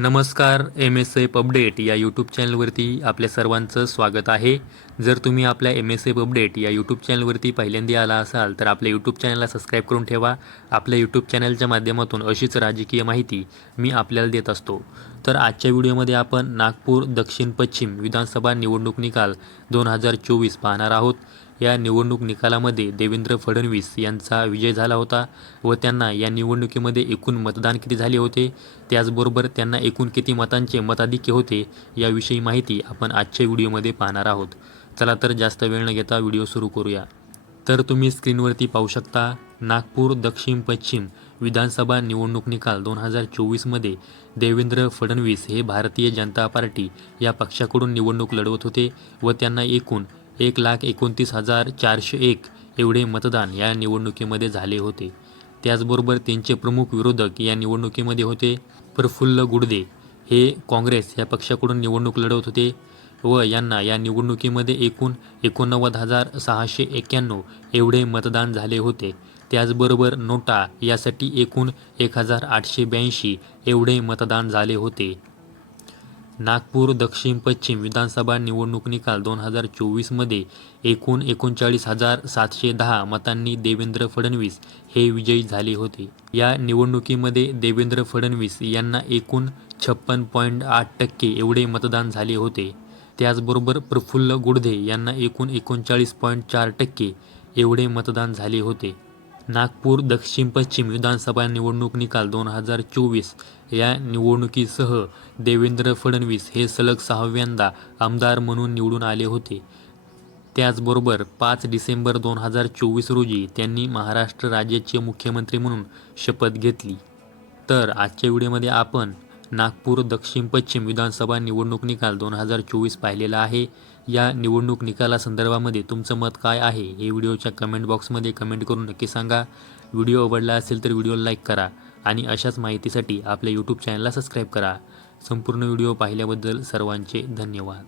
नमस्कार M S F update या YouTube चॅनलवरती आपल्या सर्वांचं स्वागत आहे. जर तुम्ही आपल्या एम एस एफ अपडेट या यूट्यूब चॅनलवरती पहिल्यांदा आला असाल तर आपल्या यूट्यूब चॅनलला सबस्क्राईब करून ठेवा. आपल्या यूट्यूब चॅनलच्या माध्यमातून अशीच राजकीय माहिती मी आपल्याला देत असतो. तर आजच्या व्हिडिओमध्ये आपण नागपूर दक्षिण पश्चिम विधानसभा निवडणूक निकाल दोन हजार चोवीस पाहणार आहोत. या निवडणूक निकालामध्ये देवेंद्र फडणवीस यांचा विजय झाला होता व त्यांना या निवडणुकीमध्ये एकूण मतदान किती झाले होते? त्याचबरोबर त्यांना एकूण किती मतांचे मताधिक्य होते? याविषयी माहिती आपण आजच्या व्हिडिओमध्ये पाहणार आहोत. चला तर जास्त वेळ न घेता व्हिडिओ सुरू करूया. तर तुम्ही स्क्रीनवरती पाहू शकता नागपूर दक्षिण पश्चिम विधानसभा निवडणूक निकाल दोन हजार चोवीसमध्ये देवेंद्र फडणवीस हे भारतीय जनता पार्टी या पक्षाकडून निवडणूक लढवत होते व त्यांना एकूण एक लाख एकोणतीस हजार चारशे एक एवढे मतदान या निवडणुकीमध्ये झाले होते. त्याचबरोबर त्यांचे प्रमुख विरोधक या निवडणुकीमध्ये होते. प्रफुल्ल गुडदे हे काँग्रेस या पक्षाकडून निवडणूक लढवत होते व यांना या निवडणुकीमध्ये एकूण एकोणनव्वद हजार सहाशे एक्क्याण्णव एवढे मतदान झाले होते. त्याचबरोबर नोटा यासाठी एकूण एक हजार आठशे ब्याऐंशी एवढे मतदान झाले होते. नागपूर दक्षिण पश्चिम विधानसभा निवडणूक निकाल दोन हजार चोवीसमध्ये एकूण एकोणचाळीस हजार सातशे दहा मतांनी देवेंद्र फडणवीस हे विजयी झाले होते. या निवडणुकीमध्ये देवेंद्र फडणवीस यांना एकूण छप्पन पॉईंट आठ टक्के एवढे मतदान झाले होते. त्याचबरोबर प्रफुल्ल गुडधे यांना एकूण एकोणचाळीस पॉईंट चार टक्के एवढे मतदान झाले होते. नागपूर दक्षिण पश्चिम विधानसभा निवडणूक निकाल दोन हजार चोवीस. या निवडणुकीसह देवेंद्र फडणवीस हे सलग सहाव्यांदा आमदार म्हणून निवडून आले होते. त्याचबरोबर पाच डिसेंबर दोन हजार चोवीस रोजी त्यांनी महाराष्ट्र राज्याचे मुख्यमंत्री म्हणून शपथ घेतली. तर आजच्या व्हिडिओमध्ये आपण नागपूर दक्षिण पश्चिम विधानसभा निवडणूक निकाल दोन हजार चोवीस पाहिलेला आहे. या निवडणूक निकालासंदर्भामध्ये तुमचं मत काय आहे? हे व्हिडिओच्या कमेंट बॉक्समध्ये कमेंट करून नक्की सांगा. व्हिडिओ आवडला असेल तर व्हिडिओला लाईक करा आणि अशाच माहितीसाठी आपल्या यूट्यूब चॅनलला सबस्क्राईब करा. संपूर्ण व्हिडिओ पाहिल्याबद्दल सर्वांचे धन्यवाद.